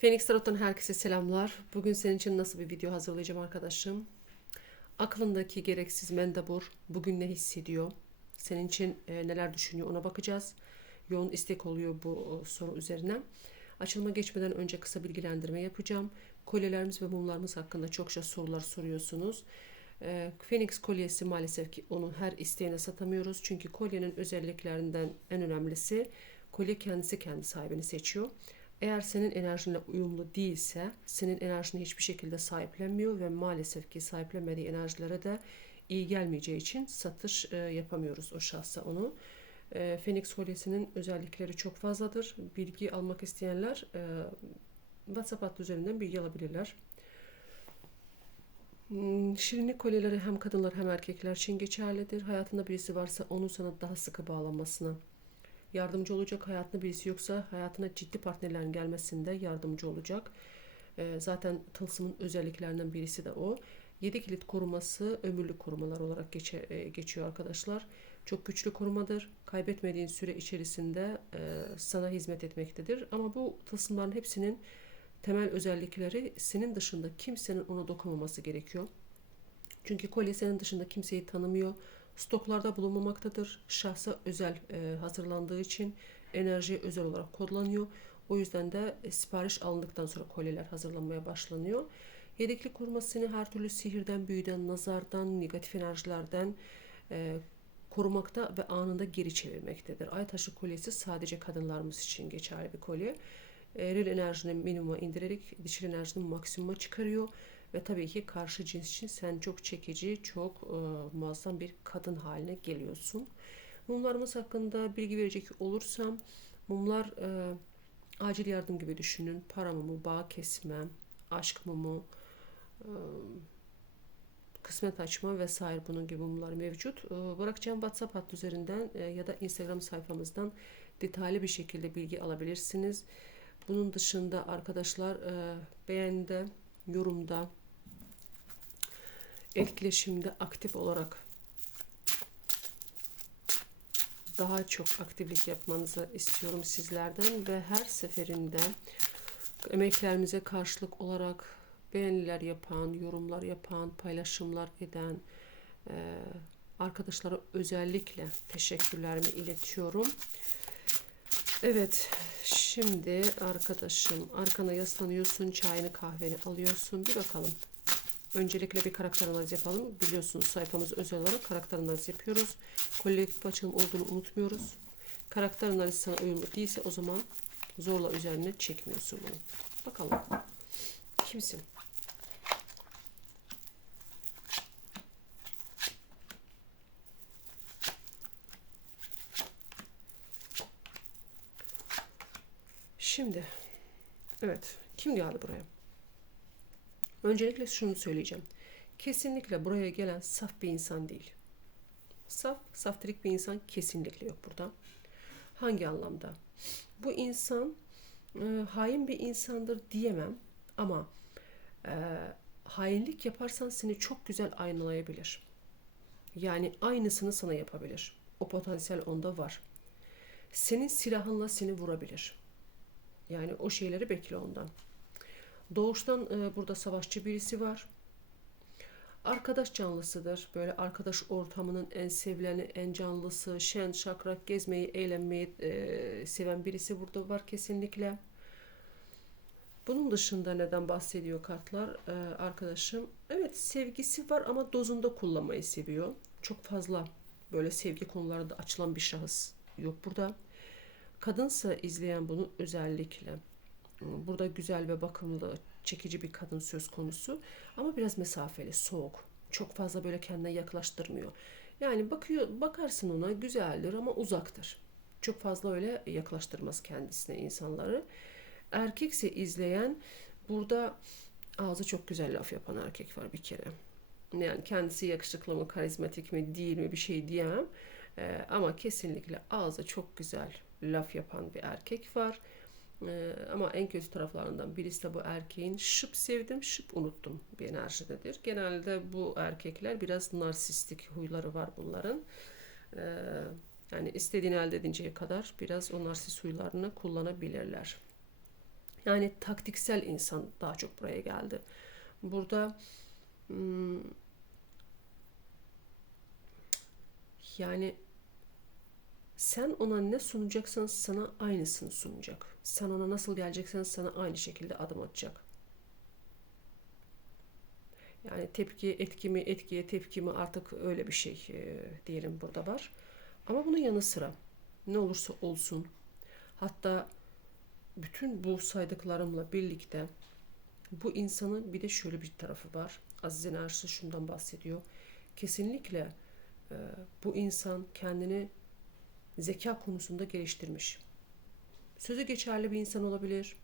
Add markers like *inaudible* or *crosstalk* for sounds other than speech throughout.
Phoenix Tarot'tan herkese selamlar. Bugün senin için nasıl bir video hazırlayacağım arkadaşım? Aklındaki gereksiz mendebur bugün ne hissediyor? Senin için e, neler düşünüyor ona bakacağız. Yoğun istek oluyor bu e, soru üzerine. Açılma geçmeden önce kısa bilgilendirme yapacağım. Kolyelerimiz ve mumlarımız hakkında çokça sorular soruyorsunuz. E, Phoenix kolyesi maalesef ki onun her isteğine satamıyoruz. Çünkü kolyenin özelliklerinden en önemlisi kolye kendisi kendi sahibini seçiyor. Eğer senin enerjinle uyumlu değilse senin enerjini hiçbir şekilde sahiplenmiyor ve maalesef ki sahiplenmediği enerjilere de iyi gelmeyeceği için satış e, yapamıyoruz o şahsa onu. E, Phoenix kolyesinin özellikleri çok fazladır. Bilgi almak isteyenler e, WhatsApp hattı üzerinden bilgi alabilirler. Hmm, Şirinlik kolyeleri hem kadınlar hem erkekler için geçerlidir. Hayatında birisi varsa onu sana daha sıkı bağlanmasına yardımcı olacak. Hayatında birisi yoksa hayatına ciddi partnerlerin gelmesinde yardımcı olacak. Ee, zaten tılsımın özelliklerinden birisi de o. 7 kilit koruması ömürlük korumalar olarak geçe, e, geçiyor arkadaşlar. Çok güçlü korumadır. Kaybetmediğin süre içerisinde e, sana hizmet etmektedir. Ama bu tılsımların hepsinin temel özellikleri senin dışında kimsenin ona dokunmaması gerekiyor. Çünkü kolye senin dışında kimseyi tanımıyor stoklarda bulunmamaktadır. Şahsa özel e, hazırlandığı için enerji özel olarak kodlanıyor. O yüzden de e, sipariş alındıktan sonra kolyeler hazırlanmaya başlanıyor. Yedekli korumasını her türlü sihirden, büyüden, nazardan, negatif enerjilerden e, korumakta ve anında geri çevirmektedir. Ay taşı kolyesi sadece kadınlarımız için geçerli bir kolye. Eril enerjini minimuma indirerek dişil enerjini maksimuma çıkarıyor. Ve tabii ki karşı cins için sen çok çekici, çok e, muazzam bir kadın haline geliyorsun. Mumlarımız hakkında bilgi verecek olursam, mumlar e, acil yardım gibi düşünün. Para mumu, bağ kesme, aşk mumu, e, kısmet açma vesaire bunun gibi mumlar mevcut. E, bırakacağım WhatsApp hattı üzerinden e, ya da Instagram sayfamızdan detaylı bir şekilde bilgi alabilirsiniz. Bunun dışında arkadaşlar e, beğenide, yorumda, etkileşimde aktif olarak daha çok aktiflik yapmanızı istiyorum sizlerden ve her seferinde emeklerimize karşılık olarak beğeniler yapan, yorumlar yapan, paylaşımlar eden e, arkadaşlara özellikle teşekkürlerimi iletiyorum. Evet, şimdi arkadaşım arkana yaslanıyorsun, çayını kahveni alıyorsun. Bir bakalım Öncelikle bir karakter analizi yapalım. Biliyorsunuz sayfamız özel olarak karakter analizi yapıyoruz. Kolektif açılım olduğunu unutmuyoruz. Karakter analizi sana uyumlu değilse o zaman zorla üzerine çekmiyorsun bunu. Bakalım. Kimsin? Şimdi evet kim geldi buraya? Öncelikle şunu söyleyeceğim. Kesinlikle buraya gelen saf bir insan değil. Saf, saftirik bir insan kesinlikle yok burada. Hangi anlamda? Bu insan e, hain bir insandır diyemem ama e, hainlik yaparsan seni çok güzel aynalayabilir. Yani aynısını sana yapabilir. O potansiyel onda var. Senin silahınla seni vurabilir. Yani o şeyleri bekle ondan. Doğuştan e, burada savaşçı birisi var. Arkadaş canlısıdır. Böyle arkadaş ortamının en sevileni, en canlısı, şen, şakrak, gezmeyi, eğlenmeyi e, seven birisi burada var kesinlikle. Bunun dışında neden bahsediyor kartlar e, arkadaşım? Evet sevgisi var ama dozunda kullanmayı seviyor. Çok fazla böyle sevgi konularında açılan bir şahıs yok burada. Kadınsa izleyen bunu özellikle Burada güzel ve bakımlı, çekici bir kadın söz konusu. Ama biraz mesafeli, soğuk. Çok fazla böyle kendine yaklaştırmıyor. Yani bakıyor, bakarsın ona güzeldir ama uzaktır. Çok fazla öyle yaklaştırmaz kendisine insanları. Erkekse izleyen burada ağzı çok güzel laf yapan erkek var bir kere. Yani kendisi yakışıklı mı, karizmatik mi, değil mi bir şey diyemem. Ee, ama kesinlikle ağzı çok güzel laf yapan bir erkek var. Ee, ama en kötü taraflarından birisi de bu erkeğin şıp sevdim, şıp unuttum bir enerjidedir. Genelde bu erkekler biraz narsistik huyları var bunların. Ee, yani istediğini elde edinceye kadar biraz o narsist huylarını kullanabilirler. Yani taktiksel insan daha çok buraya geldi. Burada hmm, yani sen ona ne sunacaksan sana aynısını sunacak. Sen ona nasıl geleceksen sana aynı şekilde adım atacak. Yani tepki etki mi etkiye tepki mi artık öyle bir şey e, diyelim burada var. Ama bunun yanı sıra ne olursa olsun hatta bütün bu saydıklarımla birlikte bu insanın bir de şöyle bir tarafı var. Aziz enerjisi şundan bahsediyor. Kesinlikle e, bu insan kendini zeka konusunda geliştirmiş. Sözü geçerli bir insan olabilir.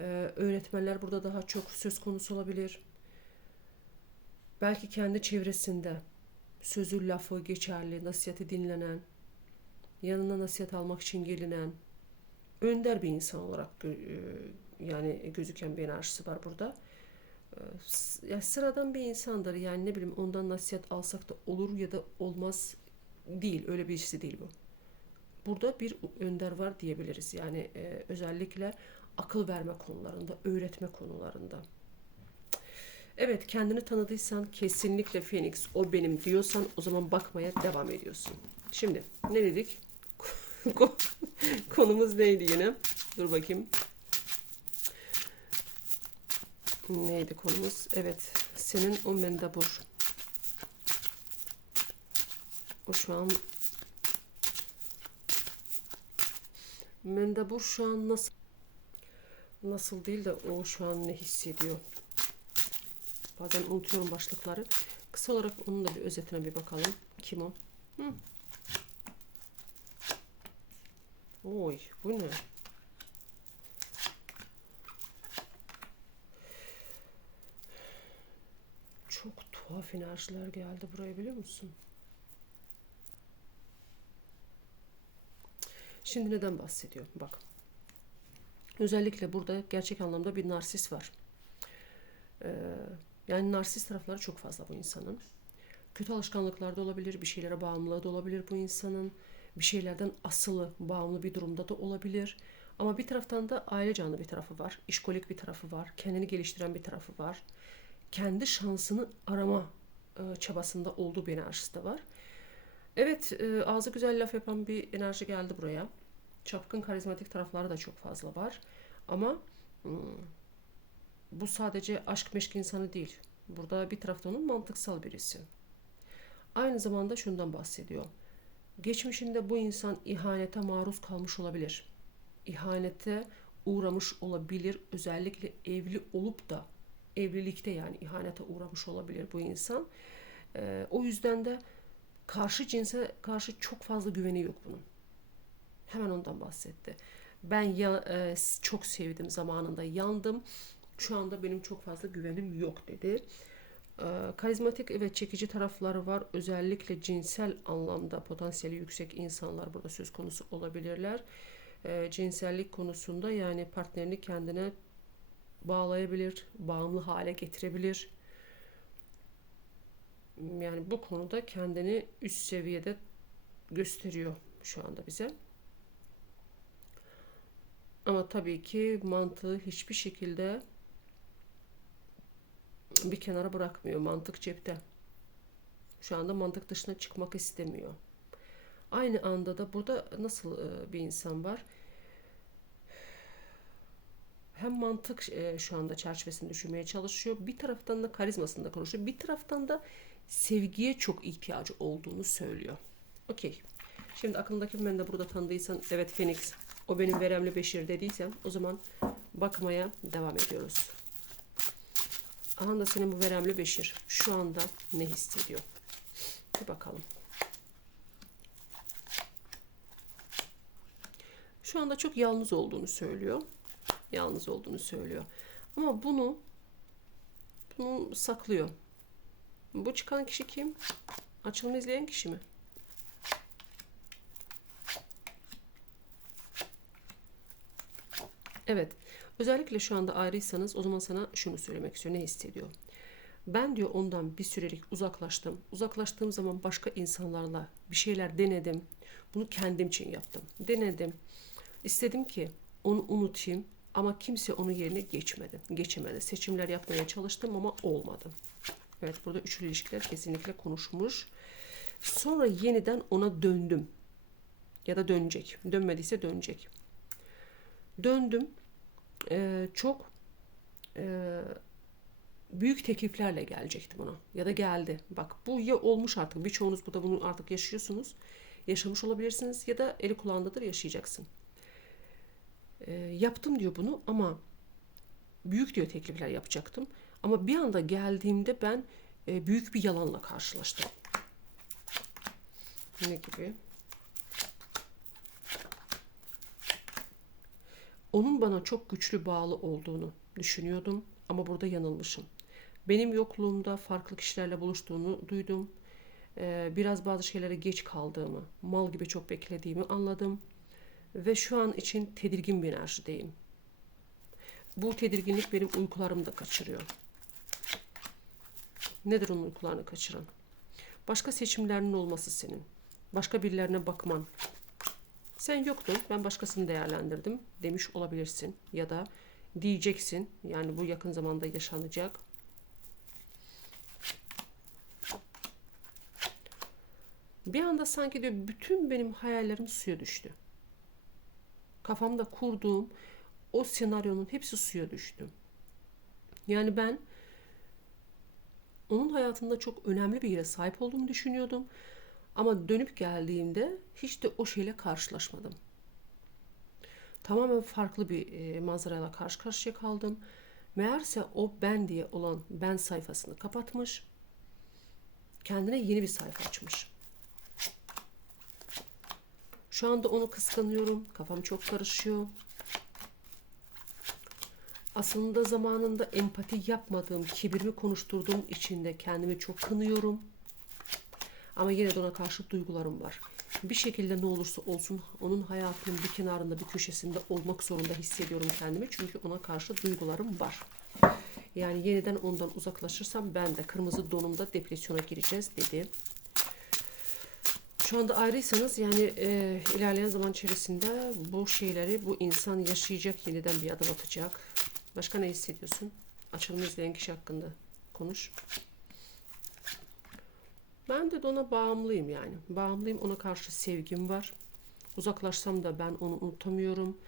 E, öğretmenler burada daha çok söz konusu olabilir. Belki kendi çevresinde sözü lafı geçerli, nasihati dinlenen, yanına nasihat almak için gelinen, önder bir insan olarak e, yani gözüken bir enerjisi var burada. E, ya sıradan bir insandır yani ne bileyim ondan nasihat alsak da olur ya da olmaz değil öyle bir işi değil bu. Burada bir önder var diyebiliriz yani e, özellikle akıl verme konularında, öğretme konularında. Evet kendini tanıdıysan kesinlikle Phoenix o benim diyorsan o zaman bakmaya devam ediyorsun. Şimdi ne dedik? *laughs* Konumuz neydi yine? Dur bakayım. Neydi konumuz? Evet. Senin o mendabur. Şu an mendabur şu an nasıl nasıl değil de o şu an ne hissediyor? Bazen unutuyorum başlıkları. Kısa olarak onun da bir özetine bir bakalım. Kim o? Hı. Oy bu ne? Çok tuhaf enerjiler geldi buraya biliyor musun? Şimdi neden bahsediyor? Bak. Özellikle burada gerçek anlamda bir narsist var. Ee, yani narsist tarafları çok fazla bu insanın. Kötü alışkanlıklar da olabilir, bir şeylere bağımlılığı da olabilir bu insanın bir şeylerden asılı, bağımlı bir durumda da olabilir. Ama bir taraftan da aile canlı bir tarafı var, işkolik bir tarafı var, kendini geliştiren bir tarafı var. Kendi şansını arama e, çabasında olduğu bir enerjisi de var. Evet, e, ağzı güzel laf yapan bir enerji geldi buraya. Çapkın karizmatik tarafları da çok fazla var. Ama hmm, bu sadece aşk meşk insanı değil. Burada bir taraftan onun mantıksal birisi. Aynı zamanda şundan bahsediyor Geçmişinde bu insan ihanete maruz kalmış olabilir. İhanete uğramış olabilir. Özellikle evli olup da evlilikte yani ihanete uğramış olabilir bu insan. Ee, o yüzden de karşı cinse karşı çok fazla güveni yok bunun. Hemen ondan bahsetti. Ben ya, e, çok sevdim zamanında yandım. Şu anda benim çok fazla güvenim yok dedi. Ee, karizmatik ve çekici tarafları var. Özellikle cinsel anlamda potansiyeli yüksek insanlar burada söz konusu olabilirler. Ee, cinsellik konusunda yani partnerini kendine bağlayabilir, bağımlı hale getirebilir. Yani bu konuda kendini üst seviyede gösteriyor şu anda bize. Ama tabii ki mantığı hiçbir şekilde bir kenara bırakmıyor. Mantık cepte. Şu anda mantık dışına çıkmak istemiyor. Aynı anda da burada nasıl e, bir insan var? Hem mantık e, şu anda çerçevesinde düşünmeye çalışıyor. Bir taraftan da karizmasında konuşuyor. Bir taraftan da sevgiye çok ihtiyacı olduğunu söylüyor. Okey. Şimdi aklındaki ben de burada tanıdıysan evet Phoenix o benim veremli Beşir dediysem o zaman bakmaya devam ediyoruz. Aha da senin bu veremli Beşir. Şu anda ne hissediyor? Bir bakalım. Şu anda çok yalnız olduğunu söylüyor. Yalnız olduğunu söylüyor. Ama bunu bunu saklıyor. Bu çıkan kişi kim? Açılımı izleyen kişi mi? Evet. Özellikle şu anda ayrıysanız o zaman sana şunu söylemek istiyor. Ne hissediyor? Ben diyor ondan bir sürelik uzaklaştım. Uzaklaştığım zaman başka insanlarla bir şeyler denedim. Bunu kendim için yaptım. Denedim. İstedim ki onu unutayım. Ama kimse onun yerine geçmedi. Geçemedi. Seçimler yapmaya çalıştım ama olmadı. Evet burada üçlü ilişkiler kesinlikle konuşmuş. Sonra yeniden ona döndüm. Ya da dönecek. Dönmediyse dönecek. Döndüm. Ee, çok e, büyük tekliflerle gelecektim ona. Ya da geldi. Bak bu ya olmuş artık. Birçoğunuz burada bunu artık yaşıyorsunuz. Yaşamış olabilirsiniz. Ya da eli kulağındadır yaşayacaksın. Ee, yaptım diyor bunu ama büyük diyor teklifler yapacaktım. Ama bir anda geldiğimde ben e, büyük bir yalanla karşılaştım. Ne gibi? Onun bana çok güçlü bağlı olduğunu düşünüyordum ama burada yanılmışım. Benim yokluğumda farklı kişilerle buluştuğunu duydum. Ee, biraz bazı şeylere geç kaldığımı, mal gibi çok beklediğimi anladım. Ve şu an için tedirgin bir enerjideyim. Bu tedirginlik benim uykularımı da kaçırıyor. Nedir onun uykularını kaçıran? Başka seçimlerinin olması senin. Başka birilerine bakman. Sen yoktun, ben başkasını değerlendirdim demiş olabilirsin. Ya da diyeceksin, yani bu yakın zamanda yaşanacak. Bir anda sanki diyor bütün benim hayallerim suya düştü. Kafamda kurduğum o senaryonun hepsi suya düştü. Yani ben onun hayatında çok önemli bir yere sahip olduğumu düşünüyordum. Ama dönüp geldiğimde hiç de o şeyle karşılaşmadım. Tamamen farklı bir e, manzarayla karşı karşıya kaldım. Meğerse o ben diye olan ben sayfasını kapatmış. Kendine yeni bir sayfa açmış. Şu anda onu kıskanıyorum. Kafam çok karışıyor. Aslında zamanında empati yapmadığım, kibirimi konuşturduğum için de kendimi çok kınıyorum. Ama yine de ona karşı duygularım var. Bir şekilde ne olursa olsun onun hayatının bir kenarında, bir köşesinde olmak zorunda hissediyorum kendimi. Çünkü ona karşı duygularım var. Yani yeniden ondan uzaklaşırsam ben de kırmızı donumda depresyona gireceğiz dedi. Şu anda ayrıysanız yani e, ilerleyen zaman içerisinde bu şeyleri bu insan yaşayacak, yeniden bir adım atacak. Başka ne hissediyorsun? Açılımı izleyen kişi hakkında konuş. Ben de ona bağımlıyım yani. Bağımlıyım, ona karşı sevgim var. Uzaklaşsam da ben onu unutamıyorum.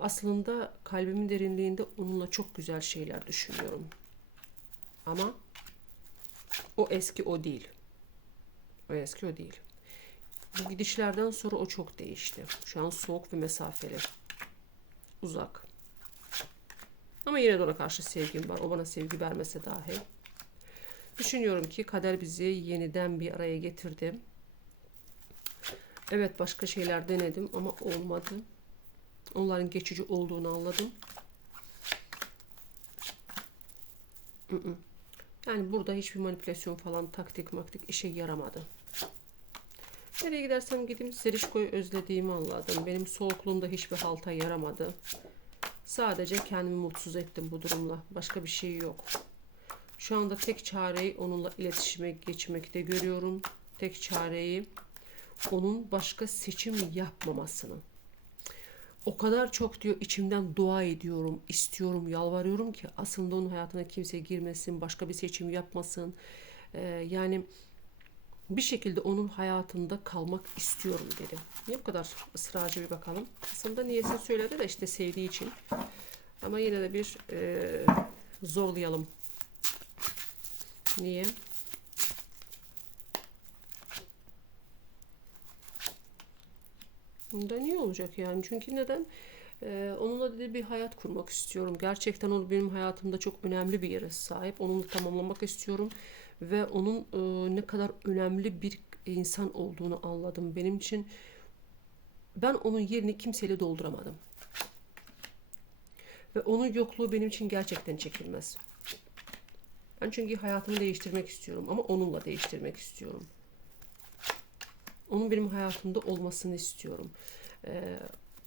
Aslında kalbimin derinliğinde onunla çok güzel şeyler düşünüyorum. Ama o eski o değil. O eski o değil. Bu gidişlerden sonra o çok değişti. Şu an soğuk ve mesafeli. Uzak. Ama yine de ona karşı sevgim var. O bana sevgi vermese dahi. Düşünüyorum ki kader bizi yeniden bir araya getirdi. Evet başka şeyler denedim ama olmadı. Onların geçici olduğunu anladım. Yani burada hiçbir manipülasyon falan taktik maktik işe yaramadı. Nereye gidersem gideyim Serişko'yu özlediğimi anladım. Benim soğukluğumda hiçbir halta yaramadı. Sadece kendimi mutsuz ettim bu durumla. Başka bir şey yok. Şu anda tek çareyi onunla iletişime geçmekte görüyorum. Tek çareyi onun başka seçim yapmamasını. O kadar çok diyor içimden dua ediyorum, istiyorum, yalvarıyorum ki aslında onun hayatına kimse girmesin, başka bir seçim yapmasın. Ee, yani bir şekilde onun hayatında kalmak istiyorum dedi. Niye bu kadar ısrarcı bir bakalım. Aslında niyesini söyledi de işte sevdiği için. Ama yine de bir e, zorlayalım. Niye? Da niye olacak yani? Çünkü neden? Ee, onunla dedi bir hayat kurmak istiyorum. Gerçekten o benim hayatımda çok önemli bir yere sahip. Onunla tamamlamak istiyorum ve onun e, ne kadar önemli bir insan olduğunu anladım. Benim için ben onun yerini kimseyle dolduramadım. Ve onun yokluğu benim için gerçekten çekilmez. Ben çünkü hayatımı değiştirmek istiyorum ama onunla değiştirmek istiyorum. Onun benim hayatımda olmasını istiyorum. Ee,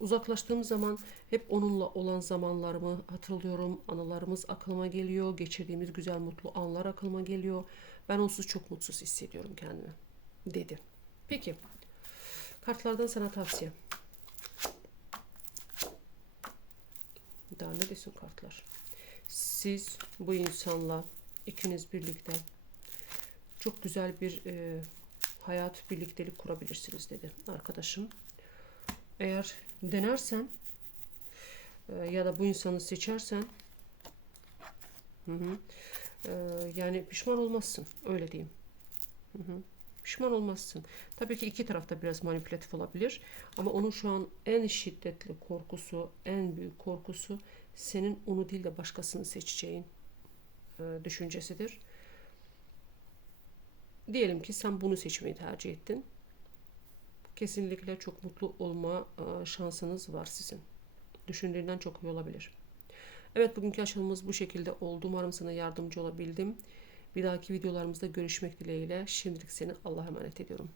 uzaklaştığım zaman hep onunla olan zamanlarımı hatırlıyorum. Anılarımız aklıma geliyor. Geçirdiğimiz güzel mutlu anlar aklıma geliyor. Ben onsuz çok mutsuz hissediyorum kendimi. Dedi. Peki. Kartlardan sana tavsiye. Daha ne desin kartlar? Siz bu insanla ikiniz birlikte çok güzel bir e, hayat birliktelik kurabilirsiniz dedi arkadaşım. Eğer denersen e, ya da bu insanı seçersen e, yani pişman olmazsın öyle diyeyim. Pişman olmazsın. Tabii ki iki tarafta biraz manipülatif olabilir ama onun şu an en şiddetli korkusu, en büyük korkusu senin onu değil de başkasını seçeceğin e, düşüncesidir. Diyelim ki sen bunu seçmeyi tercih ettin. Kesinlikle çok mutlu olma e, şansınız var sizin. Düşündüğünden çok iyi olabilir. Evet bugünkü açılımımız bu şekilde oldu. Umarım sana yardımcı olabildim. Bir dahaki videolarımızda görüşmek dileğiyle. Şimdilik seni Allah'a emanet ediyorum.